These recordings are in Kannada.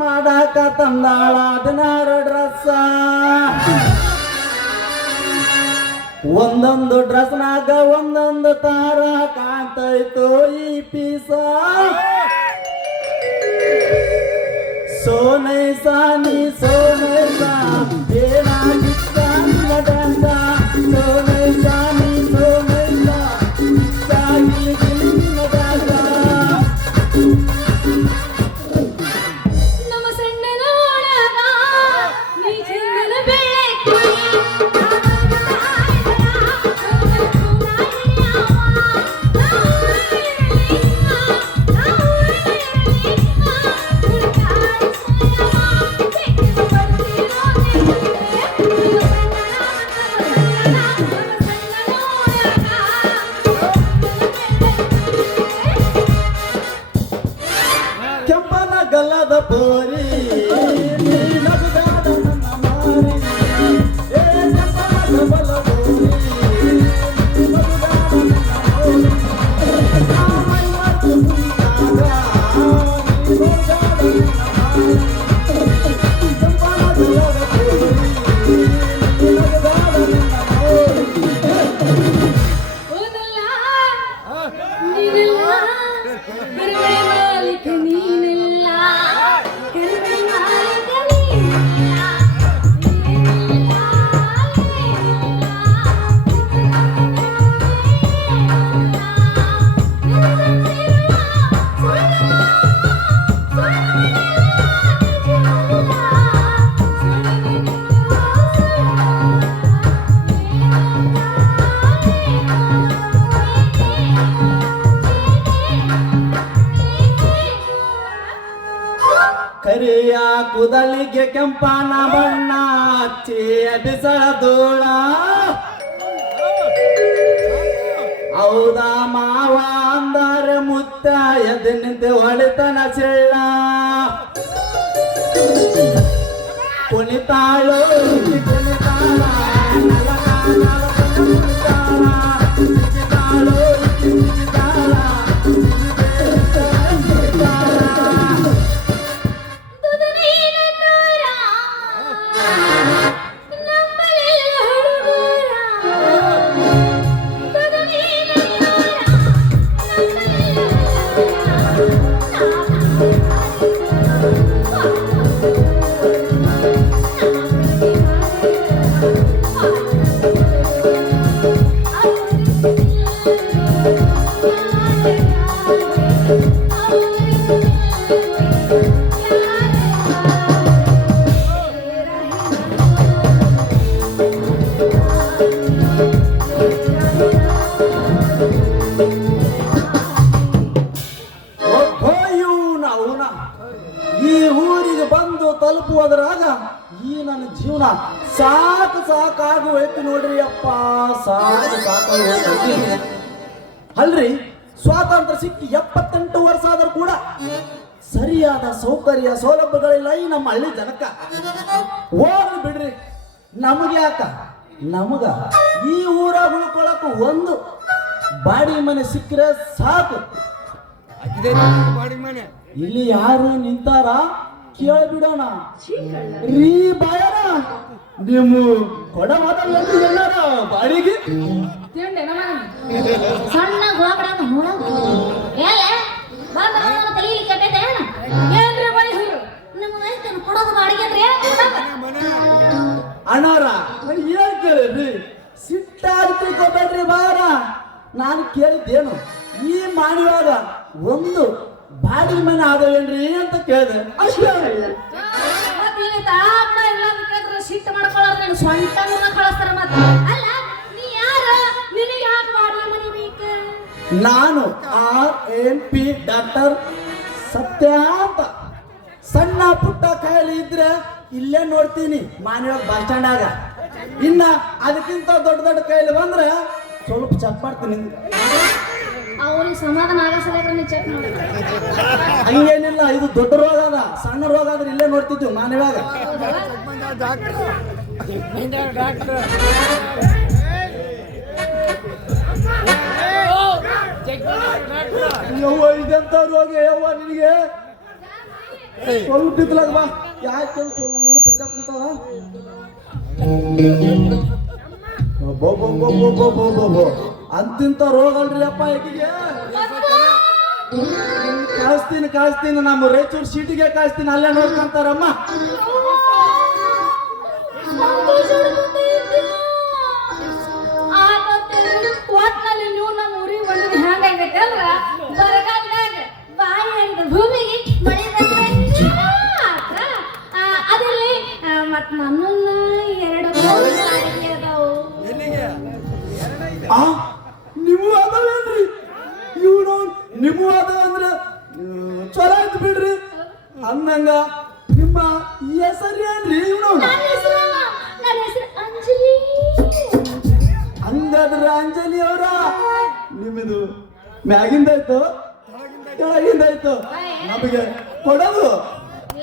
ಮಾಡಾಕ ತಂದಾಳ 16 ಡ್ರೆಸ್. ಒಂದೊಂದು ಡ್ರೆಸ್ನಾಗ ಒಂದೊಂದು ತಾರ ಕಾಣ್ತೈತು ಈ ಪೀಸ. ಸೋನೈಸಾ ನೀ ಸೋನೈಸಾ ಏನಾಗಿತ್ತ ನಿನ್ನದಂತ. ಸೋನೈಸಾ ನೀ ಸೋನೈಸಾ ಗಿಲಿ ಗಿಲಿ ನಿನ್ನದಂತ. ಗಲ್ಲದ ಪೋರಿ ನಗುದಾಡ ನನ್ನ ಮಾರಿ. ಏ ಚಪ್ಪಲ ಬಲ ಪೋರಿ ನಗುದಾಡ ನನ್ನ ಮಾರಿ. ಮೈ ಮರೆತು ಕುಂತಾಗ ನಗುದಾಡ ನನ್ನ ಮಾರಿ. ಚಪ್ಪಲ ಗಲ್ಲದ ಪೋರಿ ನಗುದಾಡ ನನ್ನ ಮಾರಿ. ಓದಲ್ಲ ನೀನೆಲ್ಲ ಕರುಣೆ ಮಾಲಿಕ ನೀನೆಲ್ಲ. ಕರಿಯ ಕೂದಲಿಗೆ ಕೆಂಪನ ಬಣ್ಣ ಹಚ್ಚಿ ಬಿಸಳ ಧೂಳ. ಹೌದಾ ಮಾವ ಅಂದರೆ ಮುತ್ತ ಎದ್ದು ನಿಂತೆ ಹೊಳಿತನ ಚೆಳ್ಳ. ಕುಣಿತಾಳು ಕುಣಿತಾಳ ಕುಣಿತಾಳ ಕುಣಿತಾಳು ಕುಣಿತಾಳ. ಈ ಊರಿಗೆ ಬಂದು ತಲುಪುವುದರಾಗ ಈ ನನ್ನ ಜೀವನ ಸಾಕು ಸಾಕಾಗೋಯ್ತು ನೋಡ್ರಿ ಅಪ್ಪ. ಸಾಕು ಸಾಕಾಗೋಯ್ತು ಅಲ್ರಿ. ಸ್ವಾತಂತ್ರ್ಯ ಸಿಕ್ಕಿ 78 ವರ್ಷ ಆದ್ರೂ ಕೂಡ ಸರಿಯಾದ ಸೌಕರ್ಯ ಸೌಲಭ್ಯಗಳಿಲ್ಲ ಈ ನಮ್ಮ ಹಳ್ಳಿ ಜನಕ್ಕ. ಹೋಗ್ಲಿ ಬಿಡ್ರಿ, ನಮಗೆ ಯಾಕ, ನಮಗ ಈ ಊರಾಗ ಉಳ್ಕೊಳಕ್ ಒಂದು ಬಾಡಿ ಮನೆ ಸಿಕ್ಕರೆ ಸಾಕು. ಇಲ್ಲಿ ಯಾರು ನಿಂತಾರ ಕೇಳ್ಬಿಡೋಣ. ರೀ ಬಾಯರ ನಿಮ್ಮ ಕೊಡವಾದ ಎಲ್ಲಾರ ಬಾಡಿಗೆ ಸಣ್ಣ ಗೋಕಡ ತಲೀಲಿ ಕೆಟ್ಟೈತೆ ಏನ್ರಿ ಬೈಸರು ನಿಮ್ಮ ರೈತರು ಕೊಡೋದು ಬಾಡಿಗೆ ಅಂದ್ರೆ ಅಣ್ಣಾರ ಏನ್ ಕೇಳಿದ್ರಿ? ಸಿಟ್ಟಾಗ್ತಿಕೋಬೇಡ್ರಿ ಬಾರ. ನಾನು ಕೇಳಿದ್ದೇನು, ಈ ಮಾಡಿವಾಗ ಒಂದು ಬಾಡಿ ಮನೆ ಆದವೇನ್ರಿ ಅಂತ ಕೇಳಿದೆ ಅಷ್ಟೇ. ಸಿಟ್ಟು ಮಾಡ್ಕೊಳ್ಳೋರು ನಾನು ಸ್ವಂತ ಕಳಿಸ್ತಾರ ಮತ್ತೆ. ಅಲ್ಲ ನೀ ಯಾರ, ನಿನಗೆ ಯಾಕೆ ಬಾಡಿಗೆ ಮನೆ ಬೇಕು? ನಾನು RNP ಡಾಕ್ಟರ್ ಸತ್ಯ ಅಂತ. ಸಣ್ಣ ಪುಟ್ಟ ಕಾಯಿಲೆ ಇದ್ರೆ ಇಲ್ಲೇ ನೋಡ್ತೀನಿ ಮಾನ್ಯವಾಗ ಬಸ್ ಸ್ಟ್ಯಾಂಡಾಗ. ಇನ್ನ ಅದಕ್ಕಿಂತ ದೊಡ್ಡ ದೊಡ್ಡ ಕಾಯಿಲೆ ಬಂದ್ರೆ ಸ್ವಲ್ಪ ಚೆಕ್ ಮಾಡ್ತೀನಿ. ಅವ್ರಿಗೆ ಸಮಾಧಾನ ಆಗಸಲೇ ಚೆಕ್ ಮಾಡಿ. ಹಂಗೇನಿಲ್ಲ, ಇದು ದೊಡ್ಡ ರೋಗ ಅದ, ಸಣ್ಣ ರೋಗ ಆದ್ರೆ ಇಲ್ಲೇ ನೋಡ್ತಿದ್ವಿ ಮಾನ್ಯವಾಗ. ಯವ್ವ ಇದೆಂತ ರೋಗ ಯವ್ವ ನಿನಗೆ? ಸ್ವಲ್ಪ ಇದ್ಲಾಗ ಬಾ. ಯಾಕೆ ಸ್ವಲ್ಪ ಇದ್ದಾಗ್ತದ? ಅಂತಿಂತ ರೋಗ ಅಲ್ರಿ ಅಪ್ಪ ಈಗಿಗೆ. ಕಳಿಸ್ತೀನಿ ನಮ್ಮ ರಾಯಚೂರು ಸಿಟಿಗೆ ಕಳಿಸ್ತೀನಿ, ಅಲ್ಲೇ ನೋಡ್ಕೊಂತಾರಮ್ಮ. ಒಟ್ನಲ್ಲಿ ನೀವು ನಮ್ಮ ಊರಿಗೆ ಬಂದಿದ್ದು ಹೆಂಗಾಗೈತೆ ಅಂದ್ರ ಬರಗಾಲದಾಗ ಬಾಯಿ ಅಂತ ಭೂಮಿಗೆ ಮಳೆ ಅದ್ರಲ್ಲಿ ಮತ್ ನನ್ನನ್ನ ಎರಡು ಸಾರಿಗೆ ಅದಾವು. ನೀವು ಅದಾವೇನ್ರಿ? ಇವನು ನೀವು ಅದಾವ ಅಂದ್ರೆ ಚಲೋ ಆಯ್ತು ಬಿಡ್ರಿ. ಅನ್ನಂಗ ನಿಮ್ಮ ಹೆಸರು ಏನ್ರಿ? ಇವನು ನನ್ನ ಹೆಸರು ಅಂಜಲಿ. ಹಂಗಾದ್ರೆ ಅಂಜಲಿ ಅವರ ನಿಮ್ಮದು ಮ್ಯಾಗಿಂದಾಯ್ತು ಕೆಳಗಿಂದಾಯ್ತು ನಮಗೆ ಕೊಡೋದು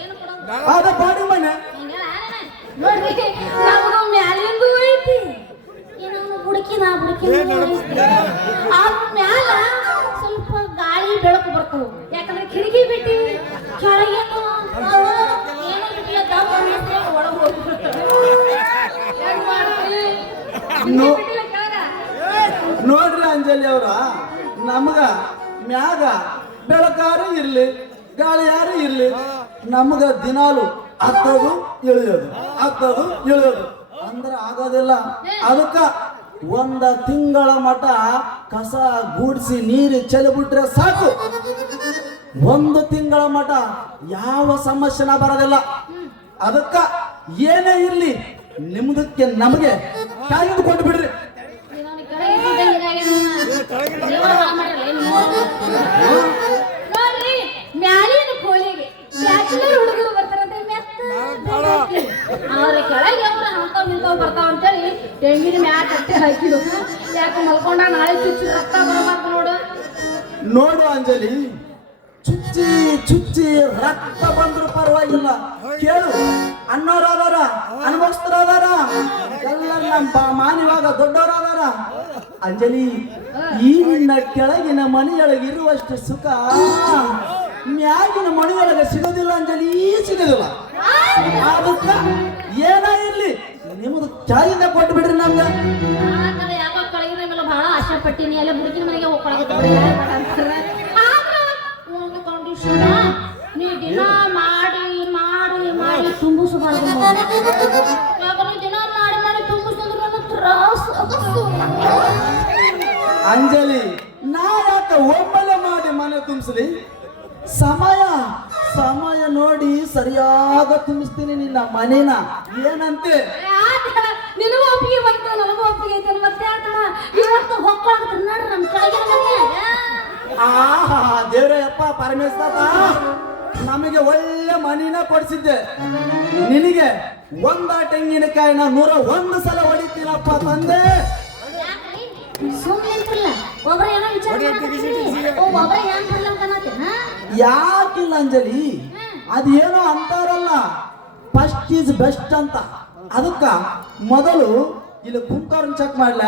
ಏನು ಕೊಡೋದು? ಅದ ಬಾಡಿ ಮನೆ ನೋಡ್ರಿ, ನಮಗೂ ಮ್ಯಾಲಿಂದು ಐತಿ, ಏನೋ ಬುಡಕಿನ ಆ ಮ್ಯಾಲ ಸ್ವಲ್ಪ ಗಾಳಿ ಬೆಳಕು ಬರ್ತವು. ಯಾಕಂದ್ರೆ ಕಿಟಕಿ ಬಿಟ್ಟಿ ಕೆಳಗೇನು ಏನೋ ಬಿಟ್ಟಿಲ್ಲ, ದಮ್ ಅನ್ನಿಸ್ತೇವೆ, ಒಳಗೆ ಹೋಗ್ಬಿಡ್ತೇವೆ. ಹೆಂಗ್ ಮಾಡ್ತೀವಿ? ಬಿಟ್ಟಿಲ್ಲ ಕೆಳಗ. ನೋಡ್ರಿ ಅಂಜಲಿ ಅವ್ರ, ನಮಗ ಮ್ಯಾಗ ಬೆಳಕಾರು ಇರ್ಲಿ ಗಾಳಿಯಾರು ಇರ್ಲಿ, ನಮಗ ದಿನಾಲು ಹತ್ತದು ಇಳಿಯೋದು ಅಂದ್ರೆ ಆಗೋದಿಲ್ಲ. ಅದಕ್ಕ ಒಂದ ತಿಂಗಳ ಮಠ ಕಸ ಗೂಡಿಸಿ ನೀರು ಚೆಲ್ಬಿಟ್ರೆ ಸಾಕು. ಒಂದು ತಿಂಗಳ ಮಠ ಯಾವ ಸಮಸ್ಯೆನ ಬರೋದಿಲ್ಲ. ಅದಕ್ಕ ಏನೇ ಇರ್ಲಿ ನಿಮ್ದಕ್ಕೆ ನಮಗೆ ಕಾಯ್ದುಕೊಂಡು ಬಿಡ್ರಿ. ನೋಡ್ರಿ, ಮ್ಯಾಲಿನ ಕೋಲಿಗೆ ಬ್ಯಾಚುಲರ್ ಹುಡುಗರು ಬರ್ತಾರಂತೆ, ಅವ್ರ ಕೆಳಗೆ ಅವ್ರ ಅಂತಾವ್ ನಿಂತಾವ್ ಬರ್ತಾವ ಅಂತೇಳಿ ತೆಂಗಿನ ಮ್ಯಾಲ ಕಟ್ಟೆ ಹಾಕಿಡು. ಯಾಕೆ ಮಲ್ಕೊಂಡ ನಾಳೆ ಚುಚ್ಚಿ ರಕ್ತ ಬರಬಾರ್ದು ನೋಡು. ನೋಡು ಅಂಜಲಿ, ಚುಚ್ಚಿ ರಕ್ತ ಬಂದ್ರು ಪರವಾಗಿಲ್ಲ. ಕೇಳು, ಅನ್ನೋರಾದಾರ ಅನುಭವಿಸ್ತರಾದಾರ, ಎಲ್ಲ ನಮ್ಮ ಮಾನವಾಗ ದೊಡ್ಡವರಾದಾರ. ಅಂಜಲಿ, ಈ ನಿನ್ನ ಕೆಳಗಿನ ಮನೆಯೊಳಗೆ ಇರುವಷ್ಟು ಸುಖ ಮ್ಯಾಗಿನ ಮನೆಯೊಳಗೆ ಸಿಗೋದಿಲ್ಲ ಅಂಜಲಿ, ಸಿಗೋದಿಲ್ಲ. ಅದಕ್ಕ ಏನ ಇರ್ಲಿ ನಿಮ್ದು ಕೆಳಗಿಂದ ಕೊಟ್ಟು ಬಿಡ್ರಿ ನಮ್ಗೆ. ಯಾಕೋ ಕೆಳಗಿನ ಮೇಲೆ ಬಹಳ ಆಶೆ ಪಟ್ಟಿನಿ, ಎಲ್ಲ ಬುಡಕಿನ ಮನೆಗೆ ಹೋಗ್ಕೊಳಕ ಒಂದು ಕಂಡೀಷನ್, ನೀ ದಿನ ಮಾಡಿ ತುಂಬಿಸಬಾರ್ದು. ಯಾಕಂದ್ರೆ ದಿನ ಮಾಡಿ ತುಂಬಿಸಿದ್ರೆ ನನ್ನ ತ್ರಾಸು. ಅಂಜಲಿ, ನಾ ಯಾಕ ಒಮ್ಮೆಲೆ ಮಾಡಿ ಮನೆ ತುಂಬಿಸ್ಲಿ? ಸಮಯ ನೋಡಿ ಸರಿಯಾದ ತುಂಬಿಸ್ತೀನಿ ನಿನ್ನ ಮನೇನ. ಏನಂತೆ? ನಿನಗೂ ಒಪ್ಪಿಗೆ ಬಂತು, ನನಗೂ ಒಪ್ಪಿಗೆ ಐತೆ. ಮತ್ತೆ ಇವತ್ತು ಹೊಕ್ಕೊಳಕತ್ತೀನಿ ನೋಡ್ರಿ ನಮ್ಮ ಕೆಳಗಿನ ಮನೆಯಾಗ. ದೇವ್ರಯ್ಯಪ್ಪ ಪರಮೇಶ್ವರ, ನಮಗೆ ಒಳ್ಳೆ ಮನಿನ ಕೊಡಿಸಿದ್ದೆ. ನಿನಗೆ ಒಂದ ತೆಂಗಿನಕಾಯಿನ 101 ಸಲ ಹೊಡಿತೀನಪ್ಪ ತಂದೆ. ಸುಮ್ಮನೆ ಒಬ್ಬರ ಏನೋ ವಿಚಾರ ಒಬ್ಬರ ಏನ್ ಮಾಡ್ಲಂತ ಯಾಕಿಲ್ಲ ಅಂಜಲಿ, ಅದೇನೋ ಅಂತಾರಲ್ಲ ಫಸ್ಟ್ ಈಸ್ ಬೆಸ್ಟ್ ಅಂತ. ಅದಕ್ಕ ಮೊದಲು ಇಲ್ಲಿ ಕುಂಕರ್ನ ಚೆಕ್ ಮಾಡ್ಲ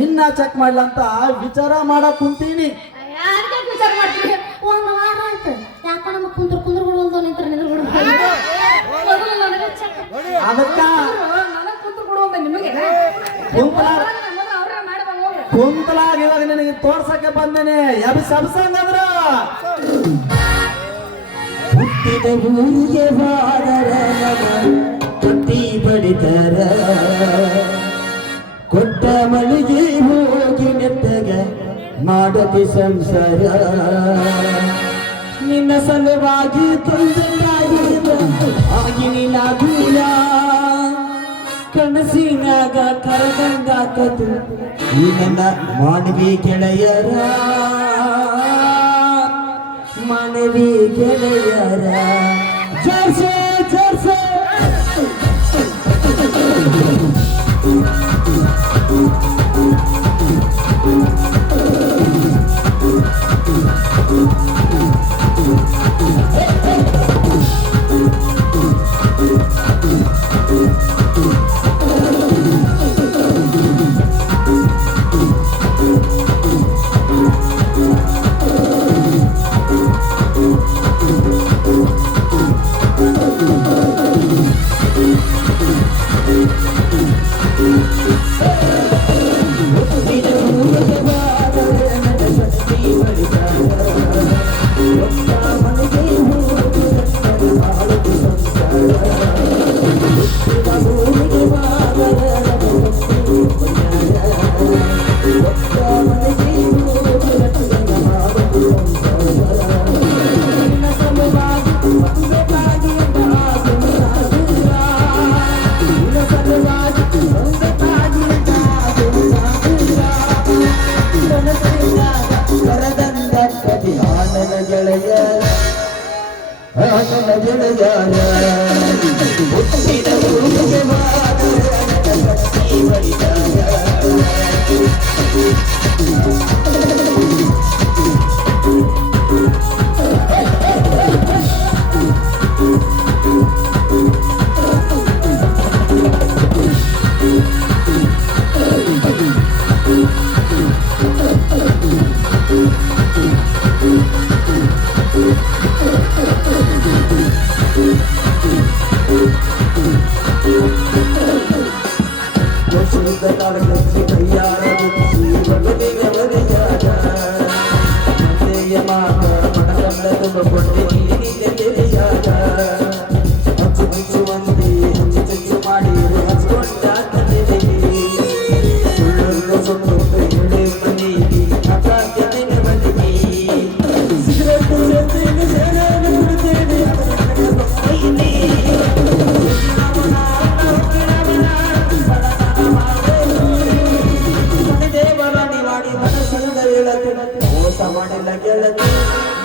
ನಿನ್ನ ಚೆಕ್ ಮಾಡ್ಲ ಅಂತ ವಿಚಾರ ಮಾಡಕ್ ಕುಂತೀನಿ. ಯಾರಿಗೆ ವಿಚಾರ ಮಾಡ್ತೀವಿ? ಒಂದು ವಾರ ಆಯ್ತು. ಯಾಕ ನಮ್ಮ ಕುಂದ್ರು ಒಂದು ನಿಂತ್ರ ನಿಂದ್ರು ಅದಕ್ಕ ನಿಮಗೆ ಕುಂತಲಾಗ ಇವಾಗ ನಿನಗೆ ತೋರ್ಸಕ್ಕೆ ಬಂದೇನೆ. ಎಬ್ಸಂಗಂದ್ರ ಹುಟ್ಟಿದ ಊರಿಗೆ ಬಾರರ ತೊಟ್ಟಿ ಬಡಿತರ, ಕೊಟ್ಟ ಮಳಿಗೆ ಹೋಗಿ ನೆತ್ತಗ ಮಾಡದಿ ಸಂಸಾರ. ನಿನ್ನ ಸಲುವಾಗಿ ತಂದೆ ಆಗಿ ನಿನ್ನ ದೂರ ಕನಸಿನಾಗ ಕರದಂಗಾಕತು ಈ ನನ್ನ ಮಾನವಿ ಗೆಳೆಯರ, ಮಾನವಿ ಗೆಳೆಯರ. ಜರ್ಸೆ ಜರ್ಸೆ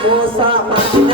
ಮೋಸ ಮಾಡಿದ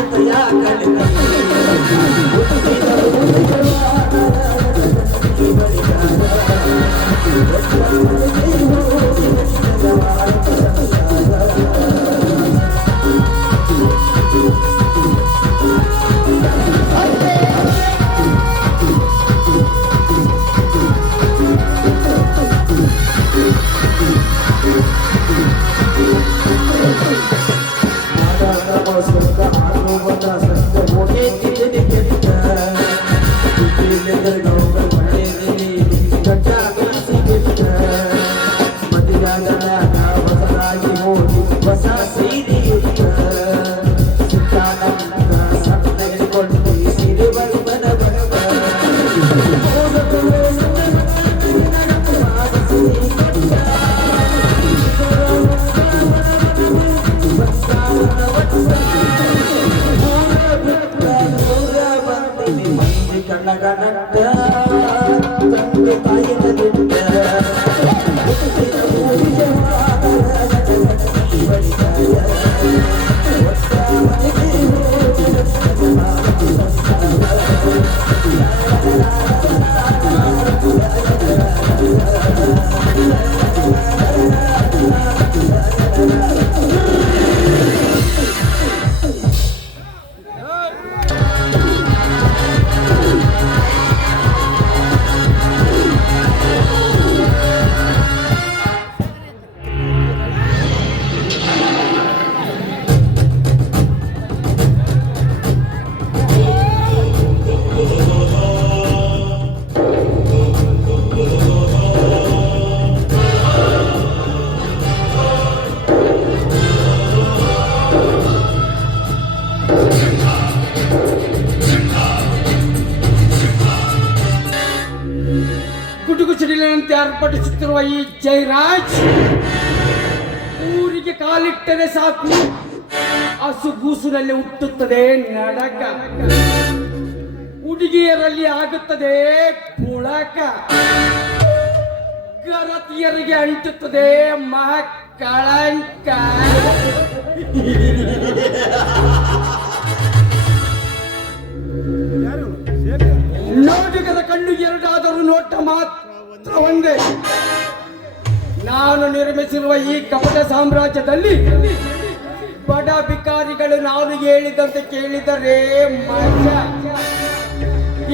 ಎಂದಿನಂತೆ ಅರ್ಪಡಿಸುತ್ತಿರುವ ಈ ಜಯರಾಜ್ ಊರಿಗೆ ಕಾಲಿಟ್ಟರೆ ಸಾಕು ಹಸುಗೂಸಿನಲ್ಲಿ ಹುಟ್ಟುತ್ತದೆ ನಡಕ, ಹುಡುಗಿಯರಲ್ಲಿ ಆಗುತ್ತದೆ ಪುಳಕ, ಗರತಿಯರಿಗೆ ಅಂಟುತ್ತದೆ ಮಹಕಳಂಕ. ನೋಟದ ಕಣ್ಣು ಎರಡಾದರೂ ನೋಟ ಮಾತ್ರ ಒಂದೇ. ನಾನು ನಿರ್ಮಿಸಿರುವ ಈ ಕಪಟ ಸಾಮ್ರಾಜ್ಯದಲ್ಲಿ ಬಡ ಭಿಕಾರಿಗಳು ನಾನು ಹೇಳಿದಂತೆ ಕೇಳಿದರೆ ಮಜಾ,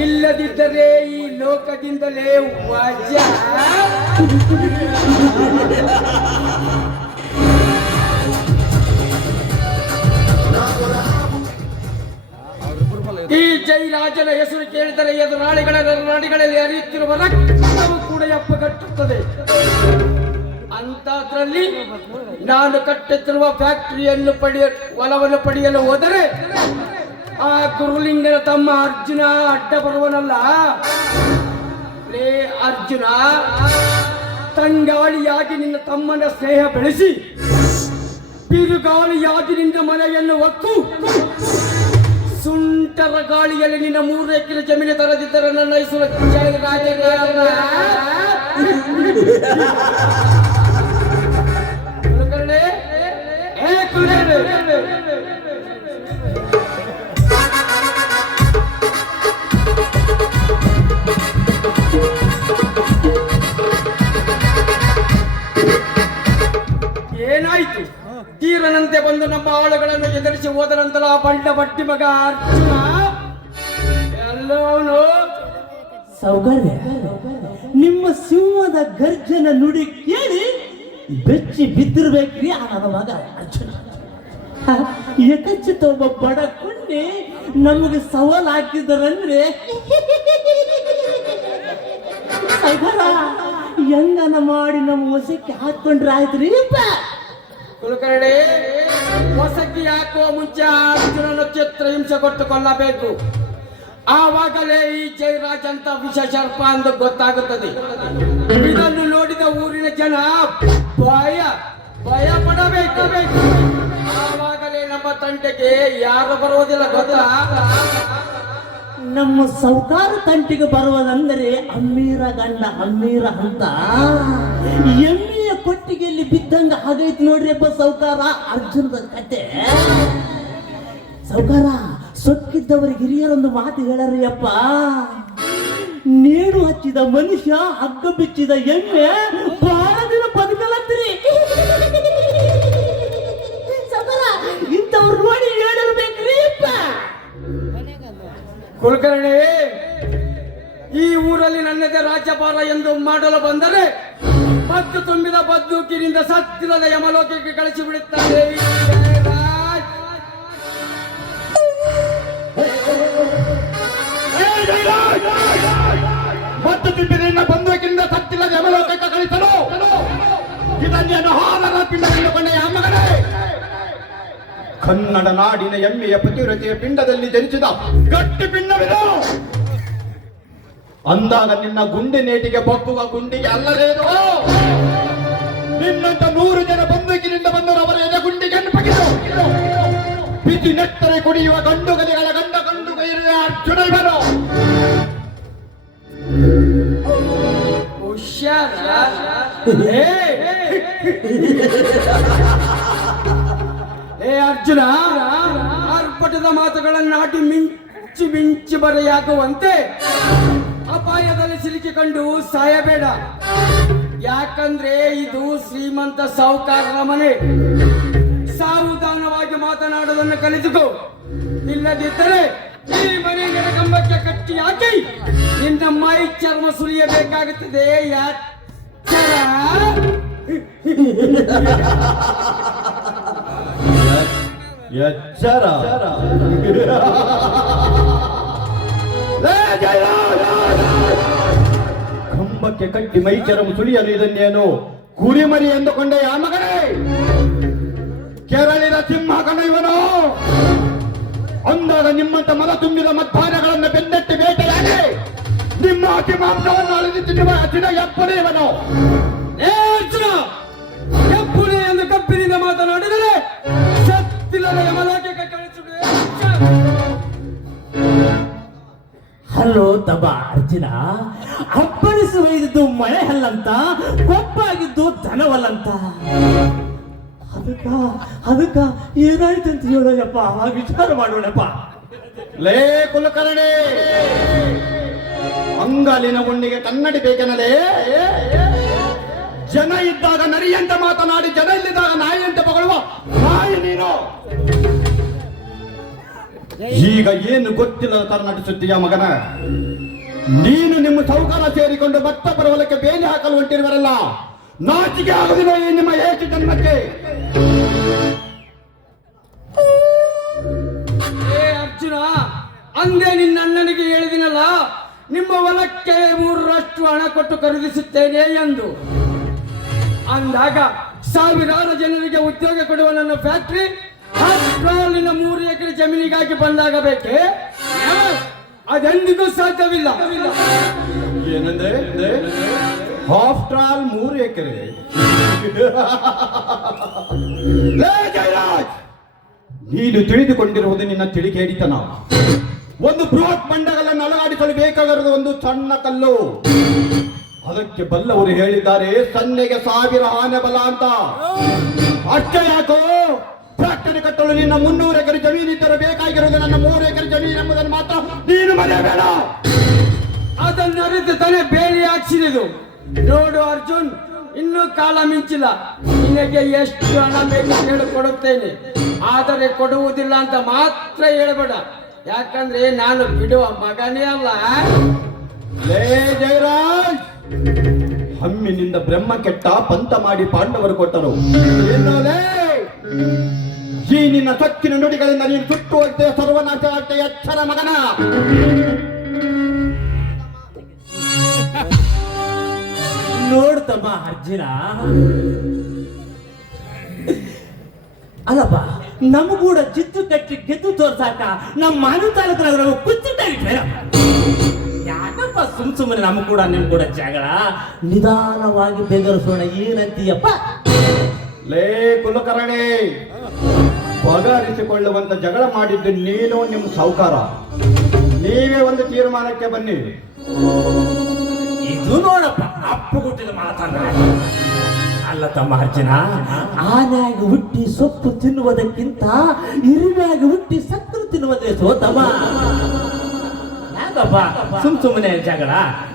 ಇಲ್ಲದಿದ್ದರೆ ಈ ಲೋಕದಿಂದಲೇ ವಜಾ. ಈ ಜಯರಾಜನ ಹೆಸರು ಕೇಳಿದರೆ ಎದುರಾಳಿಗಳ ನಾಡಿಗಳಲ್ಲಿ ಹರಿಯುತ್ತಿರುವ ರಕ್ತವು ಕೂಡ ಎಪ್ಪಗಟ್ಟುತ್ತದೆ. ಅಂತದ್ರಲ್ಲಿ ನಾನು ಕಟ್ಟುತ್ತಿರುವ ಫ್ಯಾಕ್ಟರಿಯನ್ನು ಹೊಲವನ್ನು ಪಡೆಯಲು ಹೋದರೆ ಆ ಗುರುಲಿಂಗನ ತಮ್ಮ ಅರ್ಜುನ ಅಡ್ಡ ಬರುವನಲ್ಲ. ರೇ ಅರ್ಜುನ, ತಂಗಾಳಿಯಾಗಿ ನಿನ್ನ ತಮ್ಮನ ಸ್ನೇಹ ಬೆಳೆಸಿ ಬಿರುಗಾಳಿಯಾಗಿ ನಿನ್ನ ಮನೆಯನ್ನು ಒತ್ತು ಸುಂಟರ ಗಾಳಿಯಲ್ಲಿ ನಿನ್ನ 3 ಎಕರೆ ಜಮೀನು ತರದಿದ್ದರೆ ನನ್ನ ಹೆಸರು ಜಯರಾಜ. ಕುಲಕರ್ಣಿ, ಹೇ ಕುಲಕರ್ಣಿ, ಏನಾಯ್ತು? ತೀರನಂತೆ ಬಂದು ನಮ್ಮ ಆಳುಗಳನ್ನು ಎದುರಿಸಿ ಹೋದ ನಂತರ ಬಂಡ ಬಟ್ಟಿ ಮಗ ಅರ್ಜುನ ಎಲ್ಲವನು ಸೌಕರ್ಯ ನಿಮ್ಮ ಸಿಂಹದ ಗರ್ಜನ ನುಡಿ ಕೇಳಿ ಬೆಚ್ಚಿ ಬಿದ್ದಿರ್ಬೇಕ್ರಿ ಆ ನನ್ನ ಮಗ ಅರ್ಜುನ. ಏಕಚಿತ ಒಬ್ಬ ಬಡ ಕೊಂಡಿ ನಮಗೆ ಸವಾಲ್ ಹಾಕಿದರಂದ್ರೆ ಸೌಕರ್ಯ ಹೆಂಗನ ಮಾಡಿ ನಮ್ಮ ವಶಕ್ಕೆ ಹಾಕೊಂಡ್ರೆ ಆಯ್ತ್ರಿ. ಕುಲಕರ್ಣಿ, ಹೊಸಕ್ಕೆ ಹಾಕುವ ಮುಂಚೆ ಅರ್ಜುನನ ಚಿತ್ರ ಹಿಂಸೆ ಕೊಟ್ಟು ಕೊಲ್ಲಬೇಕು. ಆವಾಗಲೇ ಈ ಜಯರಾಜ್ ಅಂತ ವಿಷ ಸರ್ಪ ಎಂದು ಗೊತ್ತಾಗುತ್ತದೆ. ಇದನ್ನು ನೋಡಿದ ಊರಿನ ಜನ ಭಯ ಪಡಬೇಕು. ಆವಾಗಲೇ ನಮ್ಮ ತಂಟೆಗೆ ಯಾರು ಬರುವುದಿಲ್ಲ ಗೊತ್ತಾ? ನಮ್ಮ ಸೌಕಾರ ತಂಟಿಗೆ ಬರುವುದಂದರೆ ಅಮ್ಮೀರ ಗಂಡ ಅಮ್ಮೀರ ಅಂತ ಎಮ್ಮೆಯ ಕೊಟ್ಟಿಗೆಯಲ್ಲಿ ಬಿದ್ದಂಗ ಆಗೈತಿ ನೋಡ್ರಿಯಪ್ಪ ಸೌಕಾರ ಅರ್ಜುನದ ಕತೆ. ಸೌಕಾರ ಸೊಕ್ಕಿದ್ದವರಿಗೆ ಹಿರಿಯರೊಂದು ಮಾತು ಹೇಳರಿಯಪ್ಪ, ನೇಣು ಹಚ್ಚಿದ ಮನುಷ್ಯ ಹಗ್ಗ ಬಿಚ್ಚಿದ ಎಮ್ಮೆ ಬಹಳ ದಿನ ಬದುಕಲತ್ರಿ. ಸೌಕಾರ ಇಂಥವ್ರು ನೋಡಿ ಹೇಳಿರ್ಬೇಕ್ರಿ ಅಪ್ಪ. ಕುಲಕರ್ಣಿ, ಈ ಊರಲ್ಲಿ ನನ್ನದೇ ರಾಜ್ಯಪಾಲ ಎಂದು ಮಾಡಲು ಬಂದರೆ ಮತ್ತು ತುಂಬಿದ ಬದ್ದೂಕಿನಿಂದ ಸತ್ತಿರದ ಯಮಲೋಕಕ್ಕೆ ಕಳಿಸಿ ಬಿಡುತ್ತಾರೆ. ಮತ್ತು ತುಂಬಿದ ಬಂದೂಕಿನಿಂದ ಸತ್ತಿಲ್ಲದ ಯಮಲೋಕಕ್ಕೆ ಕಳಿಸಲು ಇದನ್ನೇನು ಹಾಲರ ಪಿಂಡಕೊಂಡ ಮಗನೇ. ಕನ್ನಡ ನಾಡಿನ ಎಮ್ಮೆಯ ಪತಿವ್ರತೆಯ ಪಿಂಡದಲ್ಲಿ ಜನಿಸಿದ ಗಟ್ಟಿ ಪಿಂಡವಿದು. ಅಂದಾಗ ನಿನ್ನ ಗುಂಡಿ ನೇಟಿಗೆ ಬಗ್ಗುವ ಗುಂಡಿಗೆ ಅಲ್ಲದೇನು? ನಿನ್ನಂತ 100 ಜನ ಬಂದೂಕಿನಿಂದ ಬಂದರು ಅವರ ಎದೆ ಗುಂಡಿಗೆ ನೆನಪಗಿದು ಬಿಸಿ ನೆತ್ತರೆ ಕುಡಿಯುವ ಗಂಡುಗಲಿಗಳ ಗಂಡು ಇರುವ ಅರ್ಜುನ ಇವನು. ಹುಷಾರ. ಏ ಅರ್ಜುನ, ಆರ್ಭಟದ ಮಾತುಗಳನ್ನಾಟಿ ಮಿಂಚಿ ಬರೆಯಾಗುವಂತೆ ಅಪಾಯದಲ್ಲಿ ಸಿಲುಕಿಕೊಂಡು ಸಾಯಬೇಡ. ಯಾಕಂದ್ರೆ ಇದು ಶ್ರೀಮಂತ ಸಾಹುಕಾರರ ಮನೆ. ಸಾವಧಾನವಾಗಿ ಮಾತನಾಡುವುದನ್ನು ಕಲಿತುಕೋ. ಇಲ್ಲದಿದ್ದರೆ ಈ ಮನೆ ಕಂಬಕ್ಕೆ ಕಟ್ಟಿ ಹಾಕಿ ನಿನ್ನ ಮೈ ಚರ್ಮ ಸುಲಿಯಬೇಕಾಗುತ್ತದೆ. ಎಚ್ಚರ. ಕಂಬಕ್ಕೆ ಕಟ್ಟಿ ಮೈಚರము ಸುಳಿಯಲು ಇದನ್ನೇನು ಕುರಿಮರಿ ಎಂದುಕೊಂಡೆ ಆ ಮಗನೇ? ಕೆರಳಿದ ಸಿಂಹ ಕಣ ಇವನು. ಅಂದಾಗ ನಿಮ್ಮಂತ ಮಲ ತುಂಬಿದ ಮಧ್ಯಾಹ್ನಗಳನ್ನು ಬೆನ್ನಟ್ಟಿ ಬೇಟೆಯಾಡಿ ನಿಮ್ಮ ನಿನ್ನ ಅತಿ ಮಾಂಸವನ್ನು ಅಳಿದು ತಿನ್ನುವ ಅರ್ಜುನ ಎಪ್ಪನೇ ಇವನು. ಏ ಅರ್ಜುನ, ಎಪ್ಪುಲಿ ಎಂದು ಕಬ್ಬಿನಿಂದ ಮಾತನಾಡಿದರೆ ಸತ್ತಿಲ್ಲದ ಯಮಲೋಕಕ್ಕೆ ಕಳಿಸುವೆ. ಹಲೋ ತಮ್ಮ ಅರ್ಜುನ, ಅಪ್ಪಳಿಸಿ ಒಯ್ದಿದ್ದು ಮಳೆ ಹಲ್ಲಂತ, ಕೊಪ್ಪಾಗಿದ್ದು ದನವಲ್ಲಂತ. ಅದಕ್ಕ ಏನಾಯ್ತು ಅಂತ ಹೇಳೋಯಪ್ಪ, ವಿಚಾರ ಮಾಡೋಣಪ್ಪ. ಲೇ ಕುಲಕರ್ಣಿ, ಅಂಗಾಲಿನ ಹುಣ್ಣಿಗೆ ಕನ್ನಡಿ ಬೇಕೆನಲೇ. ಜನ ಇದ್ದಾಗ ನರಿಯಂತೆ ಮಾತನಾಡಿ, ಜನ ಇಲ್ಲಿದ್ದಾಗ ನಾಯಿಯಂತೆ ಪಗಳುವ ನಾಯಿ ನೀನು. ಈಗ ಏನು ಗೊತ್ತಿಲ್ಲದ ತರ ನಟಿಸುತ್ತೀಯ ಮಗನ. ನೀನು ನಿಮ್ಮ ಸೌಕರ್ಯ ಸೇರಿಕೊಂಡು ಮತ್ತೊಬ್ಬರ ಹೊಲಕ್ಕೆ ಬೇಲಿ ಹಾಕಲು ಹೊಂಟಿರುವರಲ್ಲ, ನಾಚಿಕೆ ಆಗುದಿಲ್ಲ ಈ ನಿಮ್ಮ ಏಕ ಜನ್ಮಕ್ಕೆ. ಏ ಅರ್ಜುನ, ಅಂದೇ ನಿನ್ನ ಅಣ್ಣನಿಗೆ ಹೇಳಿದಿನಲ್ಲ, ನಿಮ್ಮ ಹೊಲಕ್ಕೆ 3ರಷ್ಟು ಹಣ ಕೊಟ್ಟು ಖರೀದಿಸುತ್ತೇನೆ ಎಂದು. ಅಂದಾಗ ಸಾವಿರಾರು ಜನರಿಗೆ ಉದ್ಯೋಗ ಕೊಡುವ ನನ್ನ ಫ್ಯಾಕ್ಟರಿ ನಿನ್ನ 3 ಎಕರೆ ಜಮೀನಿಗಾಗಿ ಬಂದಾಗಬೇಕೆ? ಅದೆಂದಿಗೂ ಸಾಧ್ಯವಿಲ್ಲ. ಏನಂದ್ರೆ ಆಫ್ಟರ್ ಆಲ್ 3 ಎಕರೆ. ಲೇ ಜಯರಾಜ್, ನೀನು ತಿಳಿದುಕೊಂಡಿರುವುದು ನಿನ್ನ ತಿಳಿಗೇಡಿತನ. ಒಂದು ಬೃಹತ್ ಬಂಡಗಳನ್ನು ಅಲಗಾಡಿಸಲು ಬೇಕಾಗಿರುವುದು ಒಂದು ಸಣ್ಣ ಕಲ್ಲು. ಅದಕ್ಕೆ ಬಲ್ಲವರು ಹೇಳಿದ್ದಾರೆ, ಸನ್ನೆಗೆ 1000 ಆನೆ ಬಲ ಅಂತ. ಅಷ್ಟೇ ಯಾಕೋ, ಫ್ಯಾಕ್ಟರಿ ಕಟ್ಟಲು ನಿನ್ನ 300 ಎಕರೆ ಜಮೀನಿದ್ದರೆ ಬೇಕಾಗಿರುವುದು ನನ್ನ 3 ಎಕರೆ ಜಮೀನು ಎಂಬುದನ್ನು ಮಾತ್ರ ನೀನು ಮರೆಯಬೇಡ. ಅದನ್ನರಿತು ತಾನೇ ಬೇಲಿ ಹಾಕ್ಸಿರುವುದು. ನೋಡು ಅರ್ಜುನ್, ಇನ್ನೂ ಕಾಲ ಮಿಂಚಿಲ್ಲ. ನಿನಗೆ ಎಷ್ಟು ಹಣ ಬೇಕು ಹೇಳಿ ಕೊಡುತ್ತೇನೆ, ಆದರೆ ಕೊಡುವುದಿಲ್ಲ ಅಂತ ಮಾತ್ರ ಹೇಳಬೇಡ. ಯಾಕಂದ್ರೆ ನಾನು ಬಿಡುವ ಮಗನೇ ಅಲ್ಲ. ಲೇ ಜಯರಾಜ್, ಹಮ್ಮಿನಿಂದ ಬ್ರಹ್ಮ ಕೆಟ್ಟ, ಪಂಥ ಮಾಡಿ ಪಾಂಡವರು ಕೊಟ್ಟರು. ಏನೋಲೇ, ಈ ನಿನ್ನ ಸೊಕ್ಕಿನ ನುಡಿಗಳಿಂದ ನೀನು ಸುಟ್ಟು ಹೋಗ್ತೇ, ಸರ್ವನಾಶ ಆಗ್ತೇ ಎಚ್ಚರ ಮಗನ. ನೋಡ್ತಮ್ಮ ಅರ್ಜುನ, ಅಲ್ಲಪ್ಪ, ನಮಗೂಡ ಚಿತ್ತು ಕಟ್ಟಿ ಗೆದ್ದು ತೋರ್ಸಾಕ ನಮ್ಮ ಮಾನವ ತಾಲೂಕಿನ ಕುಚ್ಚಿಟ್ಟಾಗಿಟ್ಟ. ಯಾಕಪ್ಪ ಸುಮ್ಮನೆ ನಮಗ್ ಕೂಡ ನಿಮ್ ಕೂಡ ಜಗಳ? ನಿಧಾನವಾಗಿ ಬೆದರಿಸೋಣ, ಏನಂತೀಯಪ್ಪ? ಲೇ ಕುಲಕರ್ಣಿ, ಬಗೆಹರಿಸಿಕೊಳ್ಳುವಂತ ಜಗಳ ಮಾಡಿದ್ದು ನೀನು ನಿಮ್ಮ ಸಾಹುಕಾರ. ನೀವೇ ಒಂದು ತೀರ್ಮಾನಕ್ಕೆ ಬನ್ನಿ. ಇದು ನೋಡಪ್ಪ, ಅಪ್ಪು ಹುಟ್ಟಿದ ಮಾತನ್ನ. ಅಲ್ಲ ತಮ್ಮ ಅರ್ಜುನ, ಆನೆಯಾಗಿ ಹುಟ್ಟಿ ಸೊಪ್ಪು ತಿನ್ನುವುದಕ್ಕಿಂತ ಇರುವೆಯಾಗಿ ಹುಟ್ಟಿ ಸಕ್ಕರೆ ತಿನ್ನುವುದೇ ಸೋತಮ್ಮ. ಯಾಕಪ್ಪ ಸುಮ್ಮನೆ ಜಗಳ?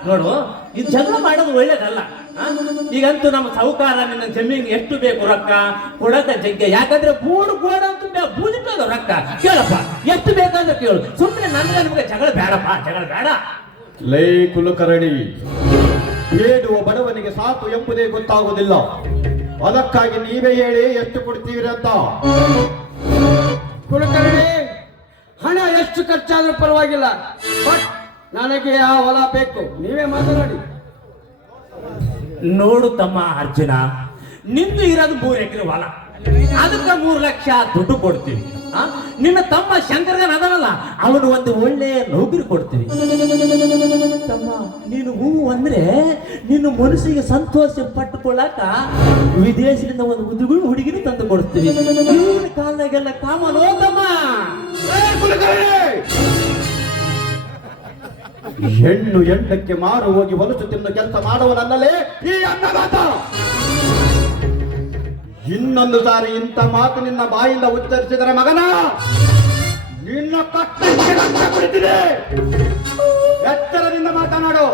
ನೋಡು, ಈ ಜಗಳ ಮಾಡೋದು ಒಳ್ಳೇದಲ್ಲ. ಈಗಂತೂ ನಮ್ಮ ಸಾಹುಕಾರ ನಿನ್ನ ಜಮೀನ್ ಎಷ್ಟು ಬೇಕು ರೊಕ್ಕ ಕೊಡಕ ಜಗ್ಗ. ಯಾಕಂದ್ರೆ ಗೋಡ ಅಂತ ಬೂದಿಟ್ಟದ ರೊಕ್ಕ. ಕೇಳಪ್ಪ, ಎಷ್ಟು ಬೇಕಂತ ಕೇಳು. ಸುಮ್ಮನೆ ನನ್ಗೆ ನಿಮ್ಗೆ ಜಗಳ ಬೇಡಪ್ಪ, ಜಗಳ ಬೇಡ. ಲೇ ಕುಲಕರ್ಣಿ, ಬೇಡುವ ಬಡವನಿಗೆ ಸಾಕು ಎಂಬುದೇ ಗೊತ್ತಾಗುವುದಿಲ್ಲ. ಅದಕ್ಕಾಗಿ ನೀವೇ ಹೇಳಿ ಎಷ್ಟು ಕೊಡ್ತೀರಿ ಅಂತ. ಕುಲಕರ್ಣಿ, ಹಣ ಎಷ್ಟು ಖರ್ಚಾದ್ರೂ ಪರವಾಗಿಲ್ಲ, ಬಟ್ ನನಗೆ ಆ ಹೊಲ ಬೇಕು. ನೀವೇ ಮಾತನಾಡಿ. ನೋಡು ತಮ್ಮ ಅರ್ಜುನ, ನಿಂದು ಇರೋದು 3 ಎಕರೆ ಹೊಲ, ಅದಕ್ಕೆ 3 ಲಕ್ಷ ದುಡ್ಡು ಕೊಡ್ತೀವಿ. ನಿನ್ನ ತಮ್ಮ ಶಂಕರಗನ್ ಅದನಲ್ಲ, ಅವನು ಒಂದು ಒಳ್ಳೆ ನೌಕರಿ ಕೊಡ್ತೀವಿ. ತಮ್ಮ, ನೀನು ಹೂ ಅಂದ್ರೆ ನಿನ್ನ ಮನಸ್ಸಿಗೆ ಸಂತೋಷ ಪಟ್ಟುಕೊಳ್ಳಾಕ ವಿದೇಶದಿಂದ ಒಂದು ಹುಡುಗಿನ ತಂದು ಕೊಡ್ತೀವಿ. ಈಗಿನ ಕಾಲದಾಗೆಲ್ಲ ಕಾಮನ್ ತಮ್ಮ. ಹೆಣ್ಣು ಎಂಟಕ್ಕೆ ಮಾರು ಹೋಗಿ ಹೊಲಸು ತಿನ್ನು ಕೆಲಸ ಮಾಡುವನಲ್ಲಲೇ ಈ ಅನ್ನದಾತ. ಇನ್ನೊಂದು ಸಾರಿ ಇಂಥ ಮಾತು ನಿನ್ನ ಬಾಯಿಂದ ಉಚ್ಚರಿಸಿದರೆ ಮಗನ, ನಿನ್ನ ಕಟ್ಟಕ್ಕೆ ರಕ್ತ ಕುಡಿತಿದೆ. ಎಚ್ಚರದಿಂದ ಮಾತನಾಡು.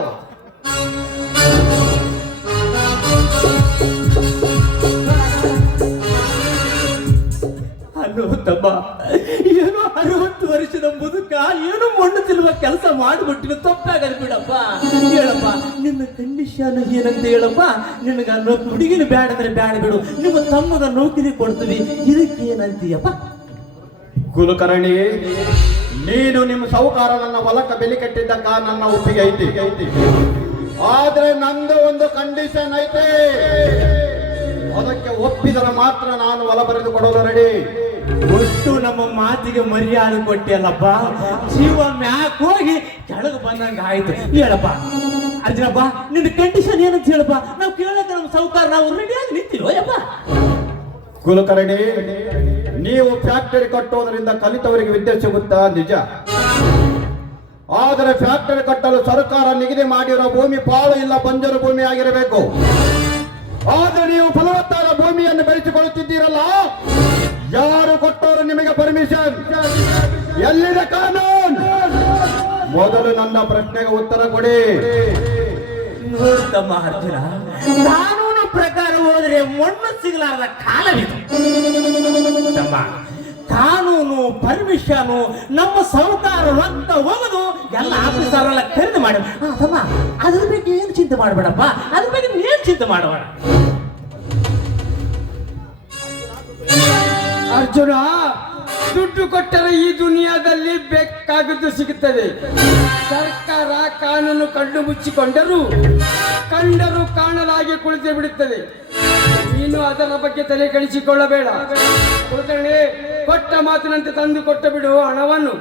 ಅಲ್ಲೋ ತಮ್ಮ, ಏನೋ 60 ವರ್ಷದ ಮುದುಕ ಏನೋ ಮಣ್ಣು ತಿನ್ನುವ ಕೆಲಸ ಮಾಡಿಬಿಟ್ಟಿನ ತಪ್ಪಾಗದು ಬಿಡಪ್ಪ. ಹೇಳಪ್ಪ, ನಿನ್ನ ಕಂಡೀಷನ್ ಏನಂತ ಹೇಳಪ್ಪ. ನಿನಗ ಹುಡುಗಿನ ಬ್ಯಾಡ ಅಂದ್ರೆ ಬ್ಯಾಡ ಬಿಡು, ನಿಮ್ಮ ತಮ್ಮಗ ನೌಕರಿ ಕೊಡ್ತೀವಿ. ಇದಕ್ಕೆ ಏನಂತೀಯಪ್ಪ? ಕುಲಕರ್ಣಿ, ನೀನು ನಿಮ್ಮ ಸಾಹುಕಾರ ನನ್ನ ಹೊಲಕ್ಕೆ ಬೆಲೆ ಕಟ್ಟಿದ್ದಕ್ಕ ನನ್ನ ಒಪ್ಪಿಗೆ ಐತಿ. ಆದ್ರೆ ನಂದು ಒಂದು ಕಂಡೀಷನ್ ಐತೆ. ಅದಕ್ಕೆ ಒಪ್ಪಿದರೆ ಮಾತ್ರ ನಾನು ಹೊಲ ಬರೆದು ಕೊಡೋದು ರೆಡಿ. ಒಟ್ಟು ನಮ್ಮ ಮಾತಿಗೆ ಮರ್ಯಾದೆ ಕೊಟ್ಟಿಯಲ್ಲಪ್ಪ. ಜೀವ ಮ್ಯಾಕ್ ಹೋಗಿ ಕೆಳಗೆ ಬಂದಂಗ ಆಯ್ತು. ಹೇಳಪ್ಪ ಅರ್ಜುನಪ್ಪ, ನಿನ್ನ ಕಂಡೀಷನ್ ಏನಂತ ಹೇಳಪ್ಪ. ನಾವು ಕೇಳಕ್ಕೆ ನಮ್ಮ ಸೌಕಾರ ನಾವು ರೆಡಿಯಾಗಿ ನಿಂತಿಲ್ವ ಯಪ್ಪ? ಕುಲಕರ್ಣಿ, ನೀವು ಫ್ಯಾಕ್ಟರಿ ಕಟ್ಟೋದ್ರಿಂದ ಕಲಿತವರಿಗೆ ವಿದ್ಯೆ ಸಿಗುತ್ತಾ ನಿಜ. ಆದರೆ ಫ್ಯಾಕ್ಟರಿ ಕಟ್ಟಲು ಸರ್ಕಾರ ನಿಗದಿ ಮಾಡಿರೋ ಭೂಮಿ ಪಾಳು ಇಲ್ಲ, ಬಂಜರು ಭೂಮಿ ಆಗಿರಬೇಕು. ಆದರೆ ನೀವು ಫಲವತ್ತಾದ ಭೂಮಿಯನ್ನು ಬೆಳೆಸಿಕೊಳ್ಳುತ್ತಿದ್ದೀರಲ್ಲ, ಯಾರು ಕೊಟ್ಟವರು ನಿಮಗೆ ಪರ್ಮಿಷನ್? ಎಲ್ಲಿದೆ ಕಾನೂನು? ಮೊದಲು ನನ್ನ ಪ್ರಶ್ನೆಗೆ ಉತ್ತರ ಕೊಡಿ. ನೋಡ್ತಮ್ಮ ಅರ್ಜುನ, ಕಾನೂನು ಪ್ರಕಾರ ಹೋದ್ರೆ ಮಣ್ಣು ಸಿಗಲಾರದ ಕಾಲವಿದೆ ತಮ್ಮ. ಕಾನೂನು ಪರ್ಮಿಷನ್ ನಮ್ಮ ಸೌಕಾರ ರೊಕ್ಕ ಹೋಗೋದು ಎಲ್ಲ ಆಫೀಸರೆಲ್ಲ ಖರೀದಿ ಮಾಡಿ ತಮ್ಮ. ಅದ್ರ ಬಗ್ಗೆ ಏನು ಚಿಂತೆ ಮಾಡಬೇಡಪ್ಪ, ಅದ್ರ ಬಗ್ಗೆ ನೀನು ಚಿಂತೆ ಮಾಡಬೇಡ. ಅರ್ಜುನ, ದುಡ್ಡು ಕೊಟ್ಟರೆ ಈ ದುನಿಯಾದಲ್ಲಿ ಬೇಕಾದದ್ದು ಸಿಗುತ್ತದೆ. ಸರ್ಕಾರ ಕಾನೂನು ಕಣ್ಣು ಮುಚ್ಚಿಕೊಂಡರೂ ಕಂಡರೂ ಕಾಣಲಾಗಿ ಕುಳಿತು ಬಿಡುತ್ತದೆ. ನೀನು ಅದರ ಬಗ್ಗೆ ತಲೆ ಕೆಡಿಸಿಕೊಳ್ಳಬೇಡ. ಕುಲಕರ್ಣಿ, ಕೊಟ್ಟ ಮಾತಿನಂತೆ ತಂದು ಕೊಟ್ಟು ಬಿಡು ಹಣವನ್ನು.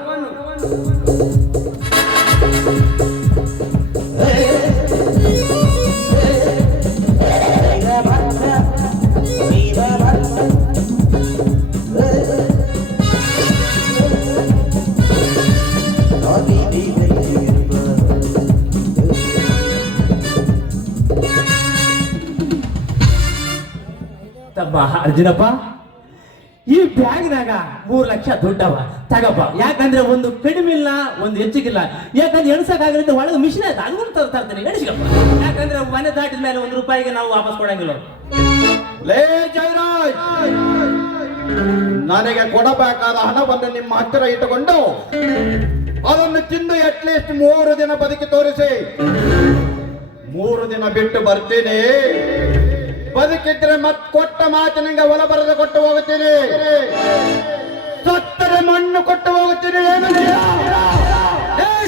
ತಮ್ಮ ಅರ್ಜುನಪ್ಪ, ಈ ಬ್ಯಾಗ್ನಾಗ 3 ಲಕ್ಷ ದುಡ್ಡವ ತಗಪ್ಪ. ಯಾಕಂದ್ರೆ ಒಂದು ಕಡಿಮೆ ಇಲ್ಲ, ಒಂದು ಹೆಚ್ಚಿಗಿಲ್ಲ. ಯಾಕಂದ್ರೆ ಎಣಸಕ್ಕಾಗಲಿಂದ ಒಳಗೆ ಮಿಷನ್ ಆಯ್ತು, ಅದನ್ನು ತರ್ತೀನಿ ಎಣಿಸ್ಕಪ್ಪ. ಯಾಕಂದ್ರೆ ಮನೆ ದಾಟಿದ ಮೇಲೆ 1 ರೂಪಾಯಿಗೆ ನಾವು ವಾಪಸ್ ಕೊಡಂಗಿಲ್ಲ. ಲೇ ಜಯರಾಜ್, ನನಗೆ ಕೊಡಬೇಕಾದ ಹಣವನ್ನು ನಿಮ್ಮ ಹತ್ತಿರ ಇಟ್ಟುಕೊಂಡು ಅದನ್ನು ತಿಂದು ಅಟ್ಲೀಸ್ಟ್ 3 ದಿನ ಬದುಕಿ ತೋರಿಸಿ. 3 ದಿನ ಬಿಟ್ಟು ಬರ್ತೀನಿ. ಬದುಕಿದ್ರೆ ಮತ್ ಕೊಟ್ಟ ಮಾತಿನಿಂದ ಹೊಲ ಬರೆದು ಕೊಟ್ಟು ಹೋಗುತ್ತೀನಿ, ಸತ್ತರೆ ಮಣ್ಣು ಕೊಟ್ಟು ಹೋಗುತ್ತೀನಿ.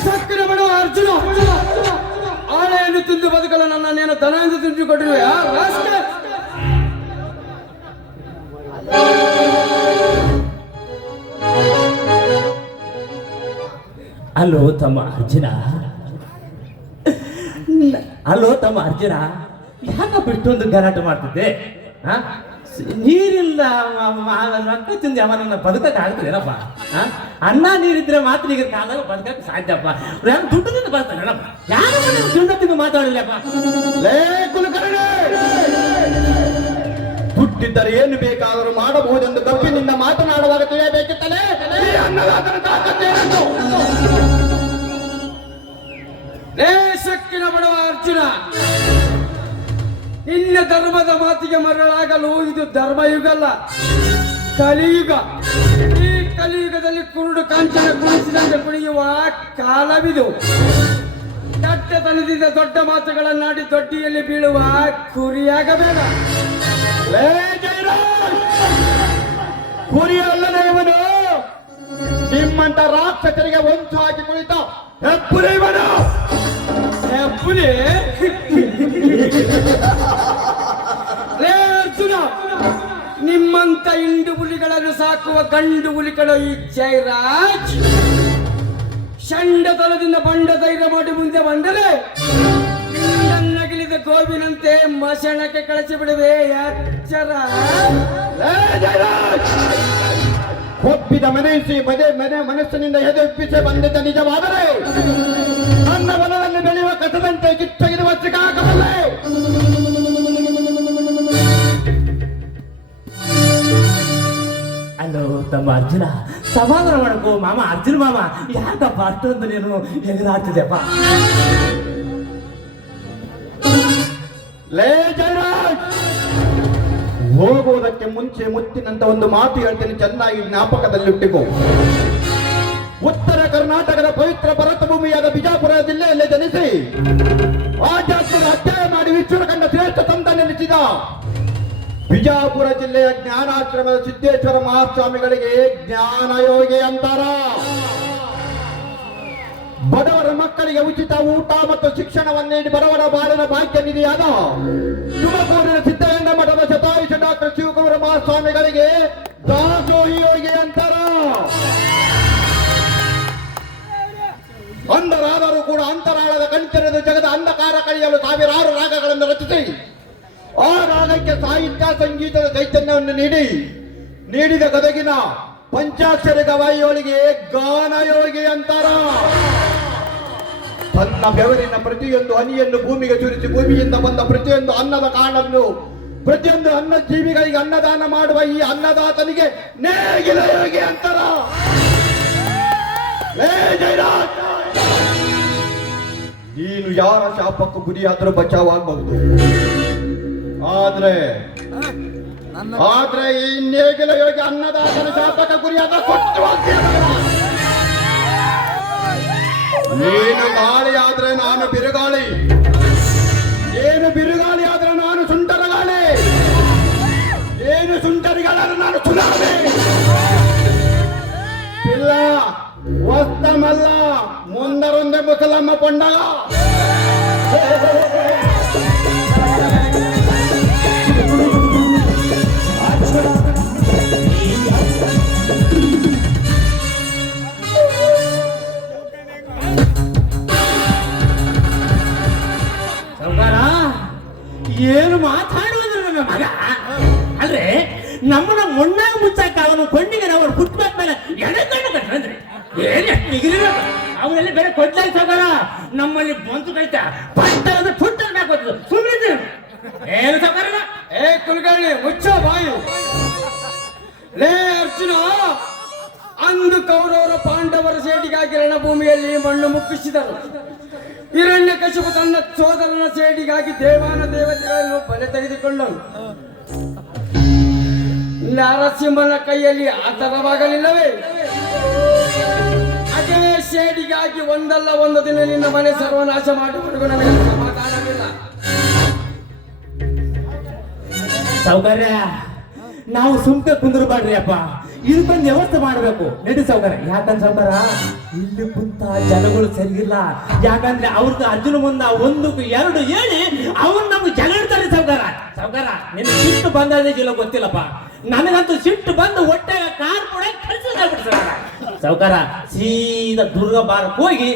ಸಕ್ಕಿನ ಬಿಡುವ ಅರ್ಜುನ, ಆಳೆಯನ್ನು ತಿಂದು ಬದುಕಲ್ಲ ನನ್ನೇನು ದನ ಎಂದು ತಿಂದು ಕೊಟ್ಟಿರುವೆ? ಅಲ್ಲೋ ತಮ್ಮ ಅರ್ಜುನ, ಅಲ್ಲೋ ತಮ್ಮ ಅರ್ಜುನ, ಯಾಕಪ್ಪ ಇಷ್ಟೊಂದು ಗಲಾಟೆ ಮಾಡ್ತಿದ್ದೆ? ನೀರಿಲ್ಲ ರೊಕ್ಕ ತಿಂದು ಅವನನ್ನ ಬದುಕಕ್ಕೆ ಆಗ್ತದೇನಪ್ಪ? ಅನ್ನ ನೀರಿದ್ರೆ ಮಾತ್ರ ಈಗ ಕಾಲಾಗ ಬದುಕಕ್ಕೆ ಸಾಧ್ಯಪ್ಪ. ಯಾರು ದುಡ್ಡಿನಿಂದ ಬರ್ತಾನೇನಪ್ಪ? ಯಾರು ದುಡ್ಡು ಮಾತಾಡಲಿಲ್ಲಪ್ಪ. ಲೇ ಕುಲಕರ್ಣಿ, ದುಡ್ಡಿದ್ದರೆ ಏನು ಬೇಕಾದರೂ ಮಾಡಬಹುದೆಂದು ಗಬ್ಬಿನಿಂದ ಮಾತನಾಡುವಾಗ ತಿಳಿಯಬೇಕಿತ್ತಲೇ ಈ ಅನ್ನದಾತನ ತಾಕತ್ತೇನೆಂದು. ದೇಶಕ್ಕಿನ ಬಡವ ಅರ್ಜುನ, ನಿನ್ನ ಧರ್ಮದ ಮಾತಿಗೆ ಮರಳಾಗಲು ಇದು ಧರ್ಮಯುಗಲ್ಲ, ಕಲಿಯುಗ. ಈ ಕಲಿಯುಗದಲ್ಲಿ ಕುರುಡು ಕಾಂಚನ ಕುಣಿಸಿದಂತೆ ಕುಣಿಯುವ ಕಾಲವಿದು. ದಟ್ಟತನದಿಂದ ದೊಡ್ಡ ಮಾತುಗಳನ್ನಾಡಿ ದೊಡ್ಡಿಯಲ್ಲಿ ಬೀಳುವ ಕುರಿಯಾಗಬೇಡ. ಲೇ ಜಯರಾಜ್, ಕುರಿ ಅಲ್ಲದೆ ಇವನು. ನಿಮ್ಮಂತ ರಾಕ್ಷಸರಿಗೆ ಹೊಂಚು ಹಾಕಿ ಕುಳಿತ ಹೆಪ್ಪುರಿ ಇವನು. ಹೆಪ್ಪುರಿ? ಅರ್ಜುನ, ನಿಮ್ಮಂತ ಹಿಂಡು ಹುಲಿಗಳನ್ನು ಸಾಕುವ ಗಂಡು ಹುಲಿಗಳು ಈ ಜಯರಾಜ್. ಷಂಡತನದಿಂದ ಬಂಡ ಧೈರ್ಯ ಮಾಡಿ ಮುಂದೆ ಬಂದರೆ ನಗಿಲಿದ ಗೋವಿನಂತೆ ಮಶಣಕ್ಕೆ ಕಳಿಸಿ ಬಿಡುವೆ. ಎಚ್ಚರ. ಒಪ್ಪಿದ ಮನಸ್ಸಿನಿಂದ ಎದೆಪ್ಪಿಸಿ ಬಂದಿದ್ದ ನಿಜವಾದರೆ ನನ್ನ ಹೊಲದಲ್ಲಿ ಬೆಳೆಯುವ ಕಸದಂತೆ ಕಿತ್ತೊಗೆದು ಸಿಕ್ಕಾಕಬಲ್ಲೆ. ಅಲ್ಲೋ ತಮ್ಮ ಅರ್ಜುನ, ಸಮಾಧಾನ ಮಾಡಕು ಮಾಮ. ಅರ್ಜುನ ಮಾಮ, ಯಾಕಪ್ಪ ಅಷ್ಟೊಂದು ನೀನು ಎದುರಾಡ್ತಿದ್ಯಪ್ಪ? ಲೇ ಜಯರಾಜ್, ಹೋಗುವುದಕ್ಕೆ ಮುಂಚೆ ಮುತ್ತಿನಂತ ಒಂದು ಮಾತು ಹೇಳ್ತೀನಿ, ಚೆನ್ನಾಗಿ ಜ್ಞಾಪಕದಲ್ಲಿಟ್ಟಿಕೋ. ಉತ್ತರ ಕರ್ನಾಟಕದ ಪವಿತ್ರ ಭರತ ಭೂಮಿಯಾದ ಬಿಜಾಪುರ ಜಿಲ್ಲೆಯಲ್ಲಿ ಜನಿಸಿ ಆಧ್ಯಾತ್ಮದ ಅಧ್ಯಾಯ ಮಾಡಿ ವಿಶ್ವರ ಕಂಡ ಶ್ರೇಷ್ಠ ತಂದ ನೆಲೆಸಿದ ಬಿಜಾಪುರ ಜಿಲ್ಲೆಯ ಜ್ಞಾನಾಶ್ರಮದ ಸಿದ್ದೇಶ್ವರ ಮಹಾಸ್ವಾಮಿಗಳಿಗೆ ಜ್ಞಾನಯೋಗಿ ಅಂತಾರ. ಬಡವರ ಮಕ್ಕಳಿಗೆ ಉಚಿತ ಊಟ ಮತ್ತು ಶಿಕ್ಷಣವನ್ನು ನೀಡಿ ಬಡವರ ಬಾಳಿನ ಭಾಗ್ಯ ನಿಧಿಯಾದ ತುಮಕೂರಿನ ಸಿದ್ದಗಂಗ ಮಠದ ಶತಾಯುಷ ಡಾಕ್ಟರ್ ಶಿವಕುಮಾರ ಮಹಾಸ್ವಾಮಿಗಳಿಗೆ ದಾಸೋಹಿ ಯೋಗಿ ಅಂತಾರ. ಅಂಧರಾದರೂ ಕೂಡ ಅಂತರಾಳದ ಕಣ್ತೆರೆದು ಜಗದ ಅಂಧಕಾರ ಕಳೆಯಲು ಸಾವಿರಾರು ರಾಗಗಳನ್ನು ರಚಿಸಿ ಆ ರಾಗಕ್ಕೆ ಸಾಹಿತ್ಯ ಸಂಗೀತದ ಚೈತನ್ಯವನ್ನು ನೀಡಿದ ಗದಗಿನ ಪಂಚಾಕ್ಷರ ಗವಾಯಿಯೊಳಗೆ ಗಾನಯೋಗಿ ಅಂತಾರ. ತನ್ನ ಬೆವರಿನ ಪ್ರತಿಯೊಂದು ಹನಿಯನ್ನು ಭೂಮಿಗೆ ಸುರಿಸಿ ಭೂಮಿಯಿಂದ ಬಂದ ಪ್ರತಿಯೊಂದು ಅನ್ನದ ಕಾಳನ್ನು ಪ್ರತಿಯೊಂದು ಅನ್ನ ಜೀವಿಗಳಿಗೆ ಅನ್ನದಾನ ಮಾಡುವ ಈ ಅನ್ನದಾತನಿಗೆ ನೇಗಿಲ ಯೋಗಿ ಅಂತಾರ. ಲೇ ಜಯರಾಜ್, ನೀನು ಯಾರ ಶಾಪಕ್ಕೂ ಗುರಿಯಾದರೂ ಬಚಾವಾಗಬಹುದು. ಆದ್ರೆ ಈ ನೇಗಿಲ ಯೋಗಿ ಅನ್ನದಾತನ ಶಾಪಕ್ಕೆ ಗುರಿಯಾದ ಕೊಟ್ಟು ನೀನು ಗಾಳಿ ಆದ್ರೆ ನಾನು ಬಿರುಗಾಳಿ, ಏನು ಬಿರುಗಾಳಿ ಆದ್ರೆ ನಾನು ಸುಂಟರ ಗಾಳಿ, ಏನು ಸುಂಟರಿಗಾದ್ರೆ ನಾನು ಸುನಾಮಿ. ಇಲ್ಲ ವಸ್ತಮಲ್ಲ ಮುಂದರೊಂದೆ ಮುಸಲಮ್ಮ ಪೊಂಡಗ. ಏನು ಮಾತಾಡುವುದು ನನ್ನ ಮಗ ಅಲ್ರೆ, ನಮ್ಮನ್ನ ಮೊಣ್ಣಾಗ ಮುಚ್ಚಾಕ ಅವನು ಕೊಂಡಿಗೆ ನಾವು ಹುಟ್ಟುಕೊಂಡ್ಮೇಲೆ ಎಡೆ ಕಣ್ಣು ಕಟ್ಟಂದ್ರೆ ಅವನೆಲ್ಲ ಬೇರೆ ಕೊಡ್ಲಾಗ ಸಾಕಾರ ನಮ್ಮಲ್ಲಿ ಬಂತು ಕೈತ ಪಟ್ಟ ಫುಟ್ಟ ಸುಮ್ಮನೆ ಏನು ಸಾಕಾರ. ಏ ಕುಲಕರ್ಣಿ ಮುಚ್ಚ ಬಾಯಿ. ಲೇ ಅರ್ಜುನ, ಅಂದು ಕೌರವರ ಪಾಂಡವರ ಸೇಡಿಗಾಗಿ ರಣಭೂಮಿಯಲ್ಲಿ ಮಣ್ಣು ಮುಕ್ಕಿಸಿದರು. ಹಿರಣ್ಯಕಶಿಪು ತನ್ನ ಸೋದರನ ಸೇಡಿಗಾಗಿ ದೇವಾನ ದೇವತೆಗಳನ್ನು ಬಲೆ ತೆಗೆದುಕೊಂಡನು. ನರಸಿಂಹನ ಕೈಯಲ್ಲಿ ಆತರವಾಗಲಿಲ್ಲವೇ? ಅದೇ ಸೇಡಿಗಾಗಿ ಒಂದಲ್ಲ ಒಂದು ದಿನ ನಿನ್ನ ಮನೆ ಸರ್ವನಾಶ ಮಾಡಿಕೊಂಡು ನನಗೆ ಸಮಾಧಾನವಿಲ್ಲ. ಸೌಕರ್ಯ ನಾವು ಸುಮ್ಕೆ ಕುಂದ್ರಬಾಡ್ರಿ ಅಪ್ಪ, ಇದಕ್ಕೊಂದು ವ್ಯವಸ್ಥೆ ಮಾಡಬೇಕು. ನಡಿ ಸೌಕರ್ಯ. ಯಾಕಂದ್ರೆ ಸೌಕರ್ಯ ಇಲ್ಲಿ ಕುಂತ ಜನಗಳು ಸರಿಗಿಲ್ಲ. ಯಾಕಂದ್ರೆ ಅವ್ರದ್ದು ಅರ್ಜುನ ಮುಂದ ಒಂದಕ್ಕೂ ಎರಡು ಹೇಳಿ ಅವ್ರು ನಮ್ಗೆ ಜಗಳಿಡ್ತಾರೆ. ಸೌಕರ್ಯ ನಿನ್ನ ಸಿಟ್ಟು ಬಂದಿಲ್ಲ ಗೊತ್ತಿಲ್ಲಪ್ಪ, ನನಗಂತೂ ಸಿಟ್ಟು ಬಂದು ಹೊಟ್ಟೆಗೆ ಕಾರ್ ಕೂಡ ಕಳಿಸಿಬಿಡ್ತಾರೆ. ಸೌಕರ್ಯ ಸೀದಾ ದುರ್ಗ ಬಾರಕ್ಕೆ ಹೋಗಿ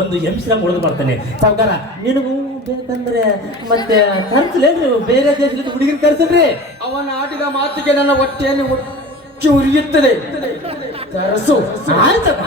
ಒಂದು ಎಂಶ ಮುಳಿದು ಬರ್ತೇನೆ. ಸೌಕರ್ಯ ನಿನಗೂ ಬೇಕಂದ್ರೆ ಮತ್ತೆ ಕರ್ಸಲೇನ್ರಿ, ಬೇರೆ ದೇಶದ ಹುಡುಗಿನ ಕರ್ಸಲ್ರಿ. ಅವನ ಆಡಿದ ಮಾತಿಗೆ ನನ್ನ ಹೊಟ್ಟೆಯನ್ನು ಉರಿಯುತ್ತದೆ. ತರಸು. ಆಯ್ತಪ್ಪ.